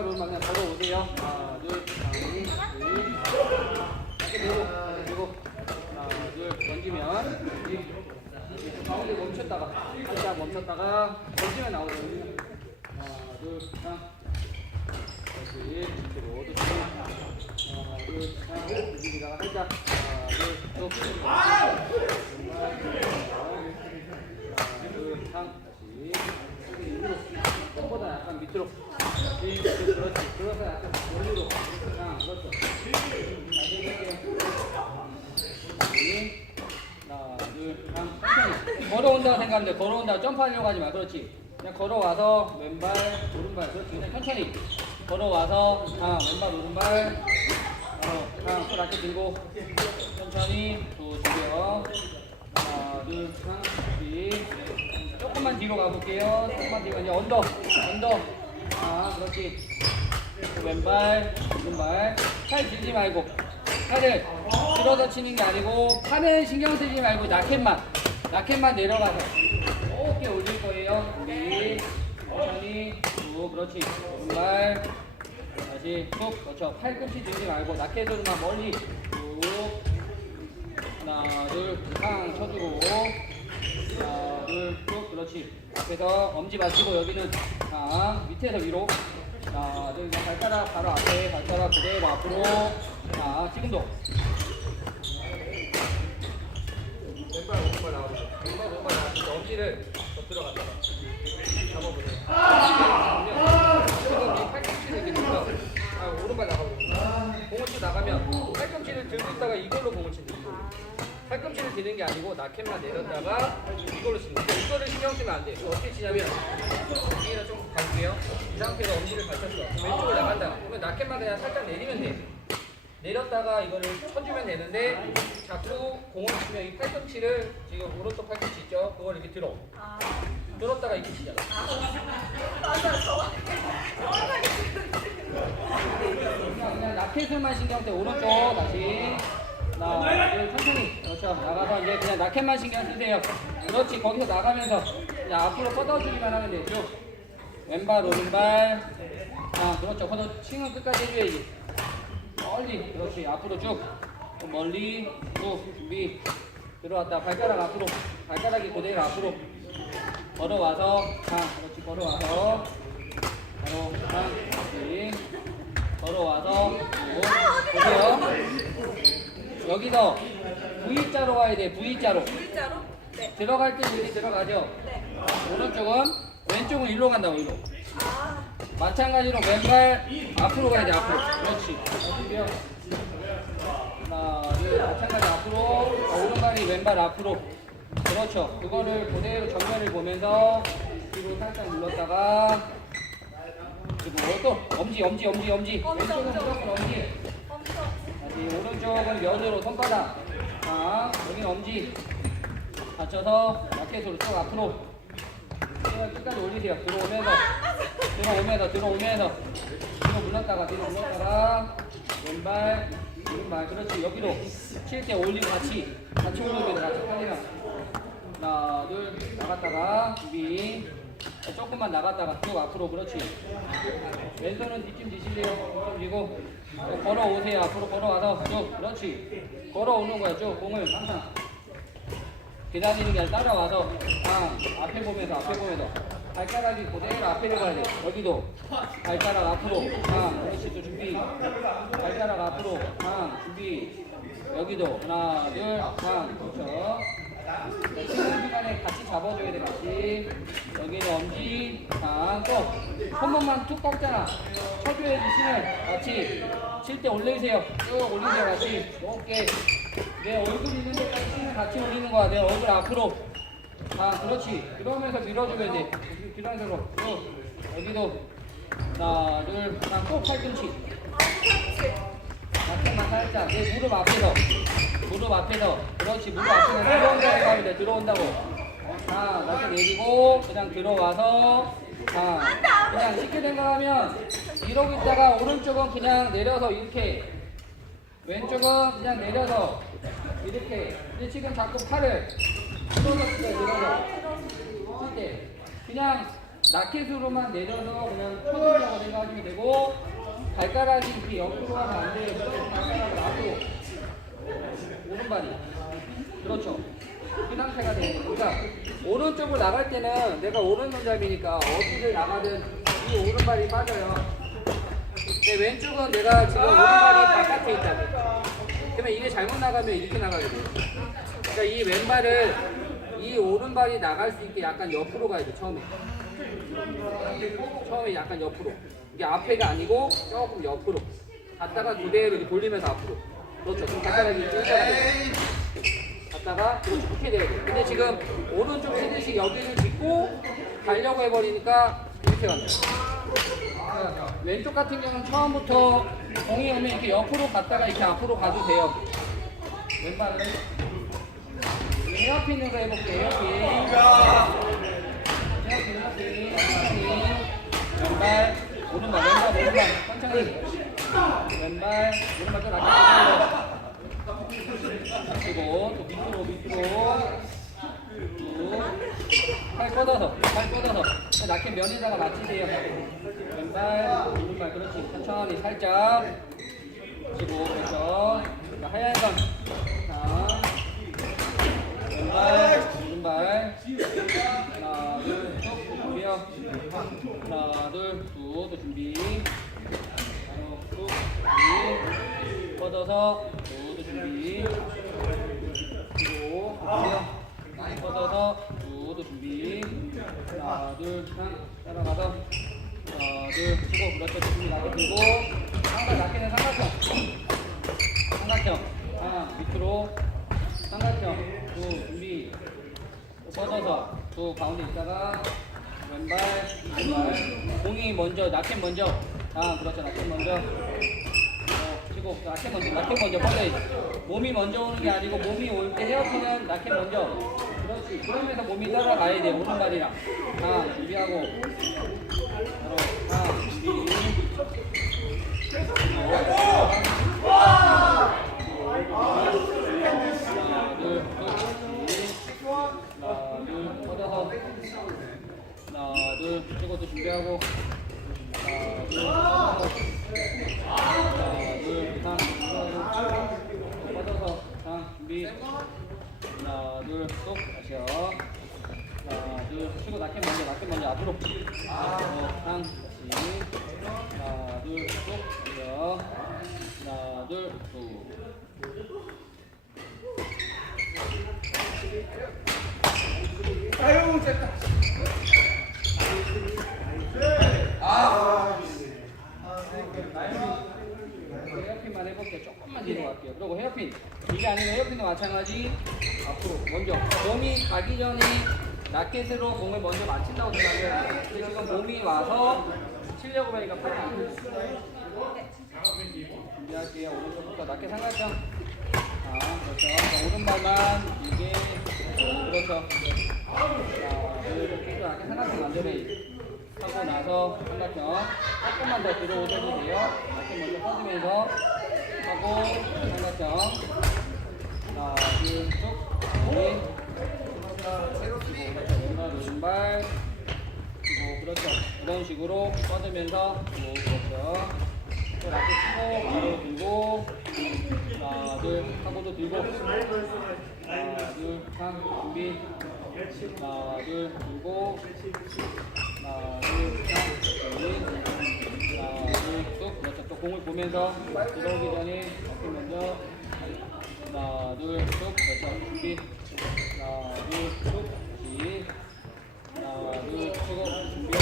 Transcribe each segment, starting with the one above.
오른발 그냥 걸어오세요. 하나, 둘, 내고, 이렇게 내고. 하나, 둘, 던지면. 이 가운데 멈췄다가, 살짝 멈췄다가, 던지면 나오거든요. 하나, 둘, 하나. 그렇지. 그리고 또 둘. 하나, 둘, 하나. 던지다가 살짝. 하나, 둘. 다시. 약간 밑으로. 걸어온다고 생각하는데 걸어온다고 점프하려고 하지 마. 그렇지. 그냥 걸어와서 왼발, 오른발. 그렇지. 그냥 천천히. 걸어와서, 아, 왼발, 오른발. 어, 아, 손 낮게 들고. 천천히. 또 줄여. 하나, 둘, 하나, 둘. 조금만 뒤로 가볼게요. 조금만 뒤로. 이제 언더. 언더. 아, 그렇지. 또 왼발, 오른발. 팔 들지 말고. 팔을 들어서 치는 게 아니고, 팔은 신경 쓰지 말고, 라켓만. 라켓만 내려가서. 어깨 올릴 거예요. 우리. 천천히. 쭉, 그렇지. 오른발. 다시 쭉. 그렇죠. 팔꿈치 들지 말고, 라켓으로만 멀리. 쭉. 하나, 둘, 팡 쳐주고. 하나, 둘, 쭉, 그렇지. 앞에서 엄지 맞추고 여기는 자, 밑에서 위로. 둘, 그냥 발가락 바로 앞에, 발가락 그대로 앞으로. 자, 지금도. 왼발, 오른발 나와보세요. 왼발, 오른발 나와서 엄지를 더 들어갔다가 나가면 팔꿈치를 들고 있다가 이걸로 공을 친다. 팔꿈치를 드는 게 아니고 라켓만 내렸다가 이걸로 거예요. 이거를 신경 쓰면 안 돼. 이거 어떻게 치냐면 여기를 좀 갈게요. 이 상태에서 엄지를 받쳤어. 왼쪽으로 나간다. 그러면 라켓만 그냥 살짝 내리면 돼. 내렸다가 이거를 쳐주면 되는데 자꾸 공을 치면 이 팔꿈치를 지금 오른쪽 팔꿈치 있죠? 그걸 이렇게 들어. 들었다가 이렇게 치잖아. 그냥, 그냥 라켓만 신경 써. 오른쪽 다시. 하나, 둘, 천천히. 그렇죠. 나가서 이제 그냥 라켓만 신경 쓰세요. 그렇지. 거기서 나가면서 그냥 앞으로 뻗어주기만 하면 돼. 쭉. 왼발, 오른발. 아, 그렇죠. 칭은 끝까지 해줘야지. 멀리. 그렇지. 앞으로 쭉. 또 멀리. 쭉. 준비. 들어왔다. 발가락 앞으로. 발가락이 그대로 앞으로. 걸어와서. 아, 그렇지. 걸어와서. 바로. 아, 그렇지. 걸어와서. 쭉. 보세요. 여기서 V자로 가야 돼. V자로. 일자로? 네. 들어갈 때 이렇게 들어가죠. 네. 오른쪽은 왼쪽은 일로 간다고 일로. 아, 마찬가지로 왼발 앞으로 가야 돼. 앞으로. 그렇지. 어디요? 하나, 둘. 마찬가지 앞으로. 자, 오른발이 왼발 앞으로. 그렇죠. 그거를 그대로 정면을 보면서 뒤로 살짝 눌렀다가 그리고 또 엄지, 엄지, 엄지, 엄지. 엄지, 왼쪽은 엄지, 무조건 엄지. 다시 오른쪽은 면으로 손바닥. 자, 여기는 엄지. 받쳐서 라켓으로 쭉 앞으로. 끝까지 올리세요. 들어오면서. 들어오면서, 들어오면서. 뒤로 물렀다가, 뒤로 물렀다가. 왼발, 오른발. 그렇지. 여기로. 칠 때 올리고 같이. 같이 올리면 돼. 같이 팔리면. 하나, 둘. 나갔다가. 준비. 자, 조금만 나갔다가 쭉 앞으로. 그렇지. 왼손은 뒷짐 지실래요? 그리고 또 걸어오세요. 앞으로 걸어와서 쭉. 그렇지. 걸어오는 거야. 쭉. 공을 항상. 기다리는 게 아니라 따라와서 아, 앞에 보면서 앞에 보면서 발가락이 그대로 앞에를 가야 돼. 여기도 발가락 앞으로 아, 그렇지. 또 준비. 발가락 앞으로 아, 준비. 여기도 하나, 둘, 아, 그렇죠. 쉬는 시간에 같이 잡아줘야 돼, 같이. 여기는 엄지, 자, 또, 손목만 툭 꺾잖아. 쳐줘야지, 신을. 같이. 칠 때 올리세요. 쭉 올리세요, 같이. 높게. 내 얼굴 있는 데까지 신을 같이 올리는 거야. 내 얼굴 앞으로. 자, 그렇지. 그러면서 밀어주면 돼. 쭉. 여기도. 하나, 둘, 하나, 꼭 팔꿈치. 앞에만 살짝. 내 무릎 앞에서. 무릎 앞에서. 그렇지 무릎 앞에서 들어온다고 하면 돼 들어온다고. 자 낮게 내리고 그냥 들어와서 자 그냥 쉽게 생각하면 이러고 있다가 오른쪽은 그냥 내려서 이렇게 왼쪽은 그냥 내려서 이렇게. 근데 지금 자꾸 팔을 들어서 들어서 칠때 그냥 라켓으로만 내려서 그냥 쳐주려고 생각하시면 되고 발가락이 이렇게 옆으로 가면 안 돼요. 발가락을 앞으로. 오른발이. 그렇죠. 그 상태가 되는 거예요. 그러니까 오른쪽으로 나갈 때는 내가 오른손잡이니까 어디를 나가든 이 오른발이 빠져요. 근데 왼쪽은 내가 지금 오른발이 바깥에 있다. 그러면 이게 잘못 나가면 이렇게 나가게 돼요. 그러니까 이 왼발을 이 오른발이 나갈 수 있게 약간 옆으로 가야 돼 처음에. 처음에 약간 옆으로. 이게 앞에가 아니고 조금 옆으로. 갔다가 그대로 이렇게 돌리면서 앞으로. 그렇죠. 지금 발가락이 끌잖아요. 갔다가 그렇죠. 이렇게 돼야 돼. 근데 지금 오른쪽 헤드식 여기를 짚고 가려고 해버리니까 이렇게 간다. 왼쪽 같은 경우는 처음부터 공이 오면 이렇게 옆으로 갔다가 이렇게 앞으로 가도 돼요. 왼발은 헤어핀으로 해볼게요. 헤어핀. 헤어핀, 헤어핀, 헤어핀. 왼발, 오른발, 왼발, 오른발. 천천히. 왼발, 오른발 또 낮게 그리고 또 밑으로, 밑으로. 쭉. 팔 뻗어서, 팔 뻗어서. 낙해 면에다가 맞추세요. 왼발, 오른발, 그렇지. 천천히 살짝. 그리고 그렇죠. 자, 하얀 선. 자. 왼발, 오른발. 하나, 둘, 쭉. 준비요. 하나, 둘, 쭉. 또 준비. 뻗어서. 쭉. 또 준비. 그리고 준비요. 뻗어서. 쭉. 또 준비. 하나, 둘, 상. 따라가서. 하나, 둘, 치고. 그렇죠. 낮게 들고. 상단 낮게는 삼각형. 삼각형. 하나, 밑으로. 삼각형. 두, 준비. 뻗어서. 두, 가운데 있다가. 왼발, 왼발. 공이 먼저, 라켓 먼저. 아, 그렇죠. 라켓 먼저. 라켓 먼저, 라켓 먼저 뻗어야지. 몸이 먼저 오는 게 아니고, 몸이 올 때 헤어핀은 라켓 먼저. 그렇지. 그러면서 몸이 따라가야 돼. 오른발이랑. 아, 준비하고. 바로, 아, 준비. 하나, 둘, 셋. 하나, 둘, 뻗어서. 하나, 둘, 이것도 준비하고. 하나, 둘, 뻗어서. 아유 됐다. 헤어핀만 해볼게요. 조금만 뒤로 갈게요. 그리고 헤어핀. 이게 아니라 헤어핀도 마찬가지. 앞으로 먼저. 몸이 가기 전에 라켓으로 공을 먼저 맞춘다고 생각해요. 근데 지금 몸이 와서 치려고 하니까 팔이 안 돼. 준비할게요. 오른쪽부터 라켓 삼각형. 아, 그렇죠. 자, 오른발만 이게 그렇죠. 자, 이렇게 또 라켓 삼각형 만들어야지. 하고 나서 삼각형 조금만 더 들어오셔도 돼요. 라켓 먼저 뻗으면서 하고 삼각형 하나 둘쭉 그리고 그렇죠 왼발 왼발. 그리고 그렇죠. 이런 식으로 뻗으면서 그리고 그렇죠 또 라켓 치고 바로 들고 하나 둘 하고도 들고 하나 둘상 준비 하나 둘 들고 하나 둘상 준비 하나 둘쭉 그렇죠 또 공을 보면서 들어오기 전에 라켓 먼저 하나 둘쭉 그렇죠 준비 하나 둘쭉 다시 하나 둘 치고 준비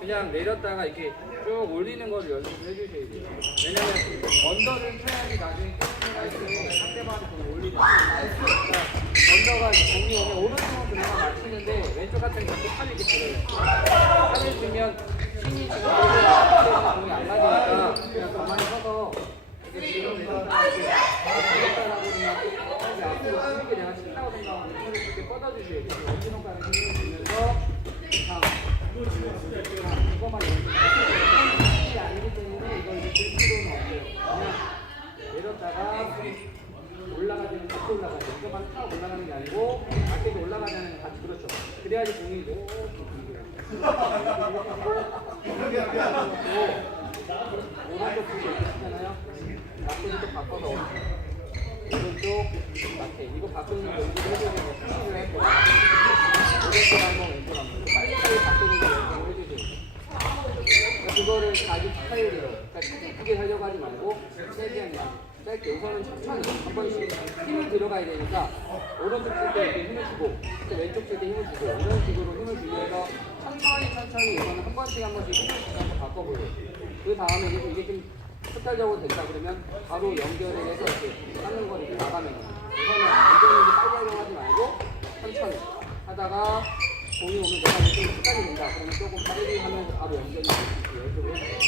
그냥 내렸다가 이렇게 쭉 올리는 걸 연습을 해주셔야 돼요. 왜냐면 언더를 쳐야지 나중에 할때 상대방한테 좀 올리잖아요. 그러니까 언더가 공이 오면 오른쪽은 그나마 맞추는데 왼쪽 같은 경우 팔을 이렇게 들어요. 팔을 들면 힘이 지금 오른쪽에서 공이 안 맞으니까 그냥 가만히 서서 이렇게 지금 내렸다가 이렇게 내렸다가 그냥 이렇게 앞으로 크게 내가 친다고 생각하고 손을 이렇게 뻗어주셔야 돼요. 엄지손가락 힘을 주면서 자, 이것만 연습이 아니기 때문에 이걸 이제 들 필요는 없어요. 그냥 내렸다가 올라가지는 같이 올라가죠. 이것만 탁 올라가는 게 아니고 밖에서 올라가자는 건 같이 그렇죠. 그래야지 공이 이렇게 오른쪽 두개 이렇게 치잖아요. 앞에서 또 바꿔서 오른쪽 맞게 이거 바꾸는 거 연습을 해줘야 돼요. 수시를 할 거예요. 오른쪽 한번 왼쪽 한번 빨리 빨리 바꾸는 거 연습을 해주세요. 그러니까 그거를 자기 스타일대로 그러니까 크게 하려고 하지 말고 최대한 짧게 우선은 천천히 한 번씩 힘을 들어가야 되니까 오른쪽 칠때 이렇게 힘을 주고 또 왼쪽 칠때 힘을 주고 이런 식으로 힘을 위해서 천천히 천천히 우선은 한 번씩 한 번씩 힘을 주면서 바꿔보세요. 그 다음에 이게 좀 흡달적으로 된다 그러면 바로 연결을 해서 이렇게 하는 거 이렇게 나가면 우선은 이제 빨리 하려고 하지 말고 천천히 하다가 공이 오면 내가 이렇게 시간이 된다. 그러면 조금 빠르게 하면서 바로 연결이 될수 있게 연습을 해요